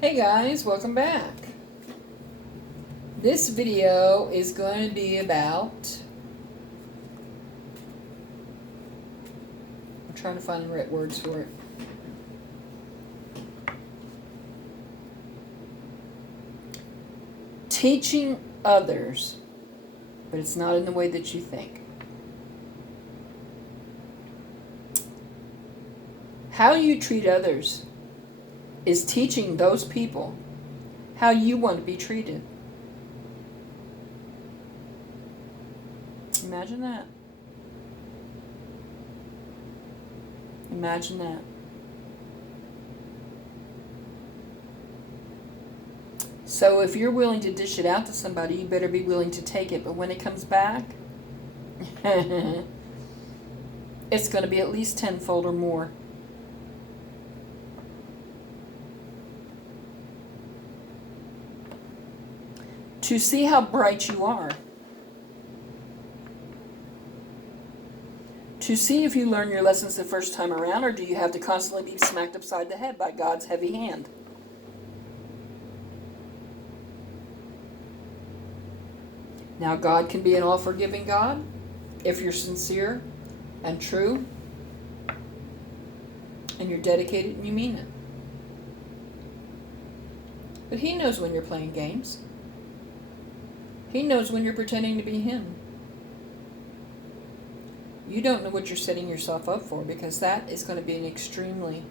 Hey guys, welcome back. This video is going to be about, I'm trying to find the right words for it. Teaching others, but it's not in the way that you think. How you treat others is teaching those people how you want to be treated. Imagine that. Imagine that. So if you're willing to dish it out to somebody, you better be willing to take it. But when it comes back, it's going to be at least tenfold or more. To see how bright you are. To see if you learn your lessons the first time around, or do you have to constantly be smacked upside the head by God's heavy hand? Now, God can be an all-forgiving God if you're sincere and true and you're dedicated and you mean it. But He knows when you're playing games. He knows when you're pretending to be Him. You don't know what you're setting yourself up for, because that is going to be an extremely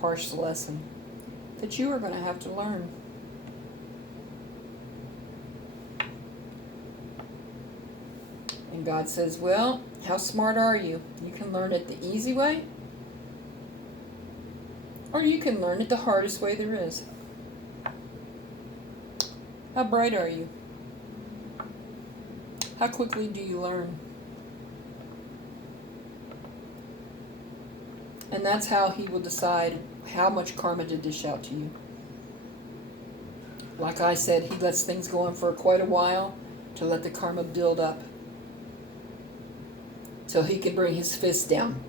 harsh lesson that you are going to have to learn. And God says, well, how smart are you? You can learn it the easy way, or you can learn it the hardest way there is. How bright are you? How quickly do you learn? And that's how He will decide how much karma to dish out to you. Like I said, He lets things go on for quite a while to let the karma build up, till He can bring His fist down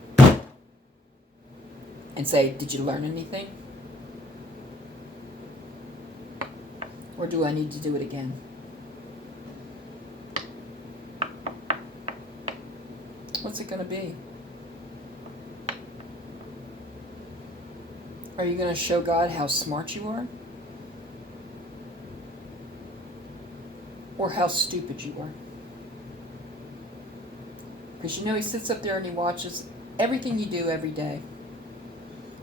and say, did you learn anything? Or do I need to do it again? What's it going to be? Are you going to show God how smart you are? Or how stupid you are? Because you know He sits up there and He watches everything you do every day.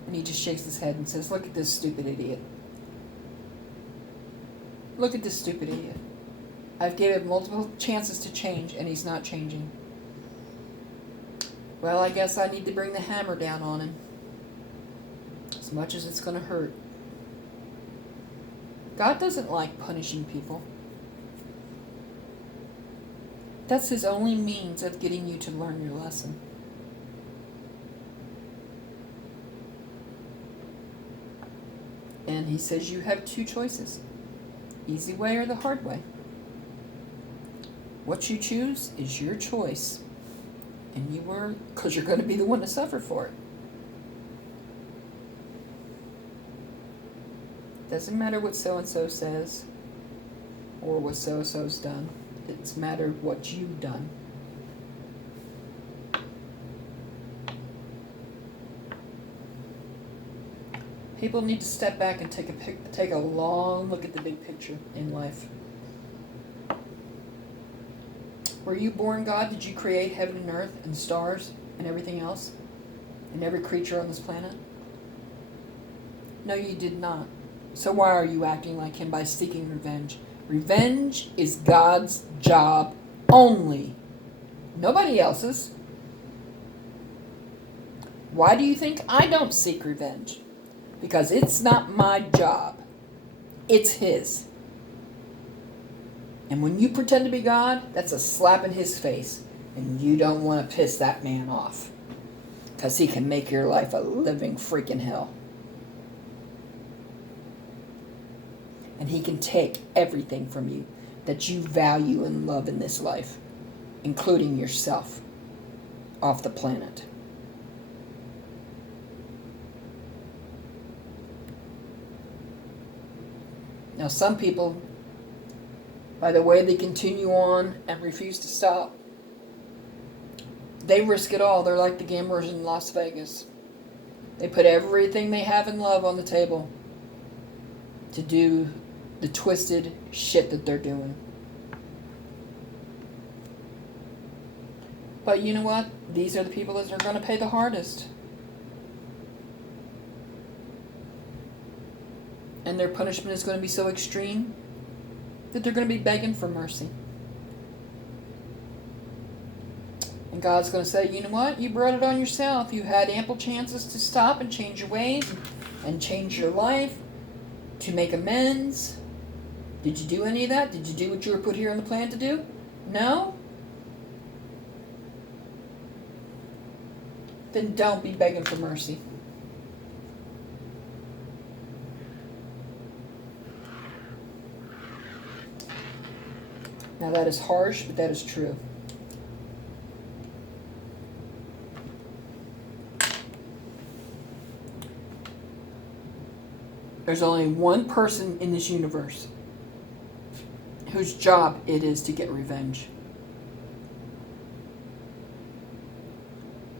And He just shakes His head and says, look at this stupid idiot. Look at this stupid idiot. I've given him multiple chances to change and he's not changing. Well, I guess I need to bring the hammer down on him. As much as it's going to hurt. God doesn't like punishing people. That's His only means of getting you to learn your lesson. And He says you have two choices. Easy way or the hard way. What you choose is your choice. And you were, because you're going to be the one to suffer for it. Doesn't matter what so-and-so says or what so-and-so's done. It's a matter of what you've done. People need to step back and take a long look at the big picture in life. Were you born God? Did you create heaven and earth and stars and everything else? And every creature on this planet? No, you did not. So why are you acting like Him by seeking revenge? Revenge is God's job only. Nobody else's. Why do you think I don't seek revenge? Because it's not my job. It's His. And when you pretend to be God, that's a slap in His face. And you don't want to piss that man off. Because he can make your life a living freaking hell. And He can take everything from you that you value and love in this life, including yourself, off the planet. Now, some people, by the way they continue on and refuse to stop, they risk it all. They're like the gamblers in Las Vegas. They put everything they have in love on the table to do the twisted shit that they're doing. But you know what? These are the people that are going to pay the hardest. And their punishment is going to be so extreme that they're going to be begging for mercy. And God's going to say, you know what? You brought it on yourself. You had ample chances to stop and change your ways and change your life, to make amends. Did you do any of that? Did you do what you were put here on the planet to do? No? Then don't be begging for mercy. Now that is harsh, but that is true. There's only one person in this universe whose job it is to get revenge.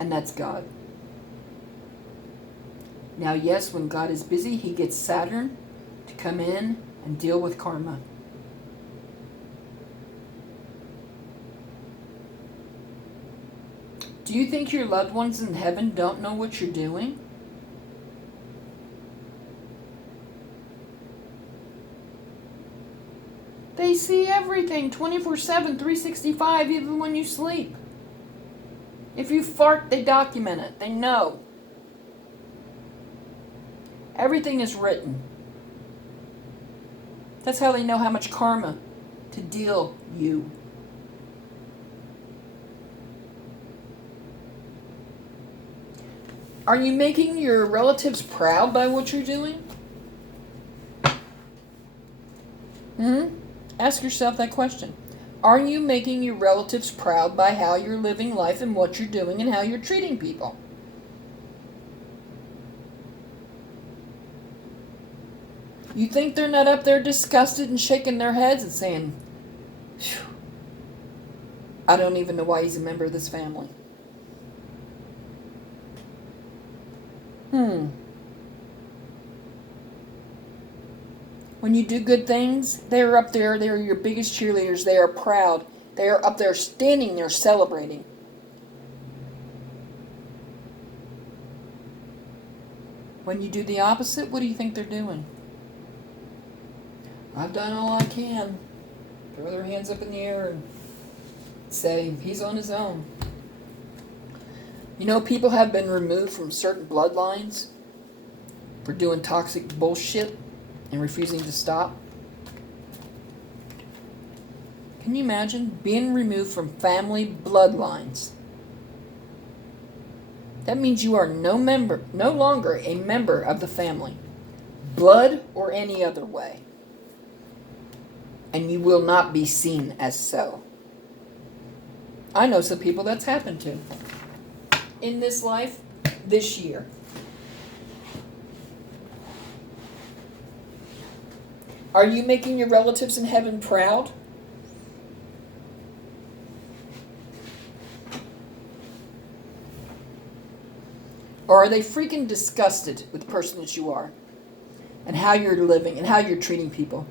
And that's God. Now, yes, when God is busy, he gets Saturn to come in and deal with karma. Do you think your loved ones in heaven don't know what you're doing? They see everything 24/7, 365, even when you sleep. If you fart, they document it. They know. Everything is written. That's how they know how much karma to deal you. Are you making your relatives proud by what you're doing? Ask yourself that question. Are you making your relatives proud by how you're living life and what you're doing and how you're treating people? You think they're not up there disgusted and shaking their heads and saying, I don't even know why he's a member of this family. When you do good things, they're up there, they're your biggest cheerleaders, they are proud. They are up there standing there celebrating. When you do the opposite, what do you think they're doing? I've done all I can. Throw their hands up in the air and say, he's on his own. You know, people have been removed from certain bloodlines for doing toxic bullshit and refusing to stop. Can you imagine being removed from family bloodlines? That means you are no longer a member of the family, blood or any other way. And you will not be seen as so. I know some people that's happened to in this life, this year. Are you making your relatives in heaven proud? Or are they freaking disgusted with the person that you are? And how you're living, and how you're treating people,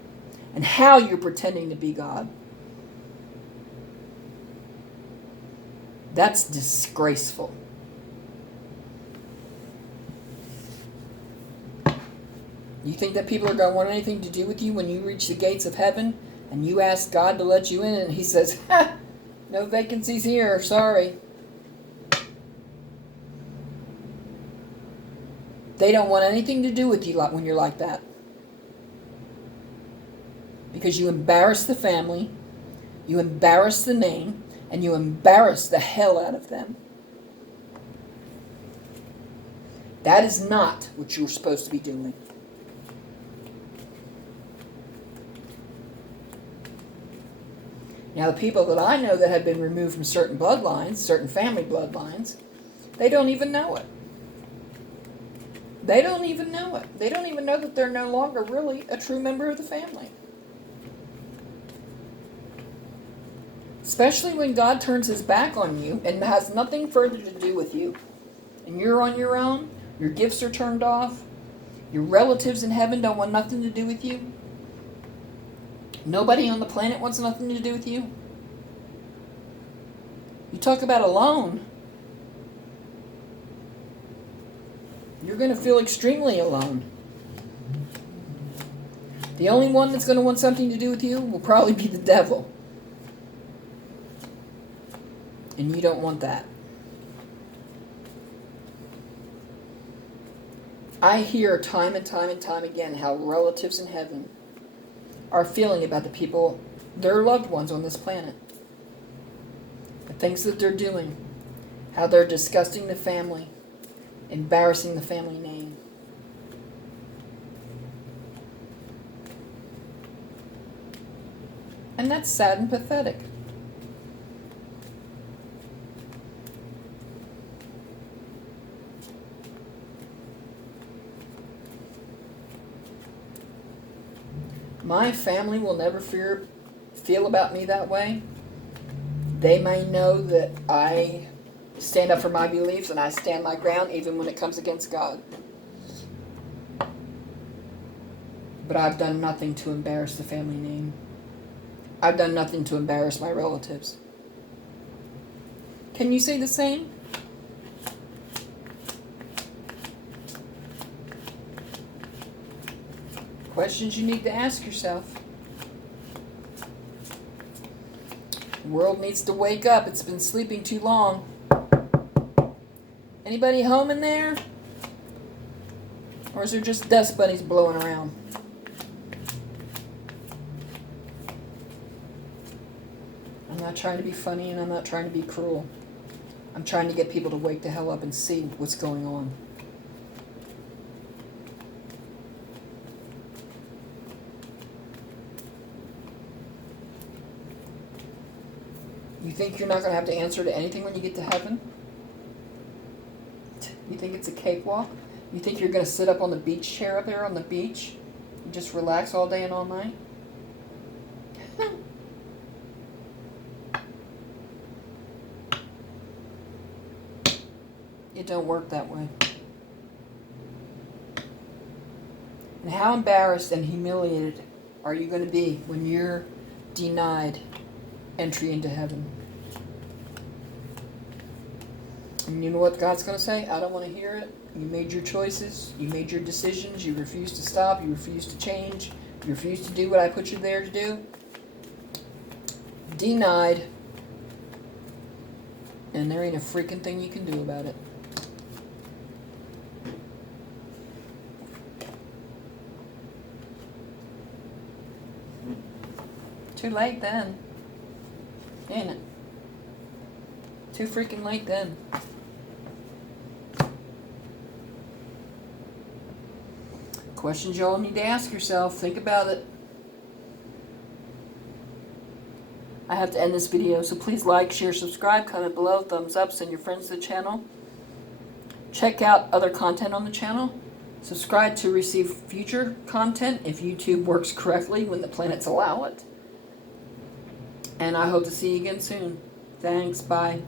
and how you're pretending to be God? That's disgraceful. You think that people are going to want anything to do with you when you reach the gates of heaven and you ask God to let you in and he says, no vacancies here, sorry. They don't want anything to do with you when you're like that. Because you embarrass the family, you embarrass the name, and you embarrass the hell out of them. That is not what you're supposed to be doing. Now, the people that I know that have been removed from certain bloodlines, certain family bloodlines, they don't even know it. They don't even know it. They don't even know that they're no longer really a true member of the family. Especially when God turns his back on you and has nothing further to do with you. And you're on your own. Your gifts are turned off. Your relatives in heaven don't want nothing to do with you. Nobody on the planet wants nothing to do with you. You talk about alone. You're going to feel extremely alone. The only one that's going to want something to do with you will probably be the devil. And you don't want that. I hear time and time and time again how relatives in heaven are feeling about the people, their loved ones on this planet. The things that they're doing. How they're disgusting the family. Embarrassing the family name. And that's sad and pathetic. My family will never feel about me that way. They may know that I stand up for my beliefs and I stand my ground even when it comes against God. But I've done nothing to embarrass the family name. I've done nothing to embarrass my relatives. Can you say the same? Questions you need to ask yourself. The world needs to wake up. It's been sleeping too long. Anybody home in there? Or is there just dust bunnies blowing around? I'm not trying to be funny and I'm not trying to be cruel. I'm trying to get people to wake the hell up and see what's going on. You think you're not going to have to answer to anything when you get to heaven? You think it's a cakewalk? You think you're going to sit up on the beach chair up there on the beach and just relax all day and all night? It don't work that way. And how embarrassed and humiliated are you going to be when you're denied entry into heaven? And you know what God's going to say? I don't want to hear it. You made your choices. You made your decisions. You refuse to stop. You refuse to change. You refuse to do what I put you there to do. Denied. And there ain't a freaking thing you can do about it. Too late then. Ain't it? Too freaking late then. Questions y'all need to ask yourself. Think about it. I have to end this video, so please like, share, subscribe, comment below, thumbs up, send your friends to the channel. Check out other content on the channel. Subscribe to receive future content if YouTube works correctly when the planets allow it. And I hope to see you again soon. Thanks. Bye.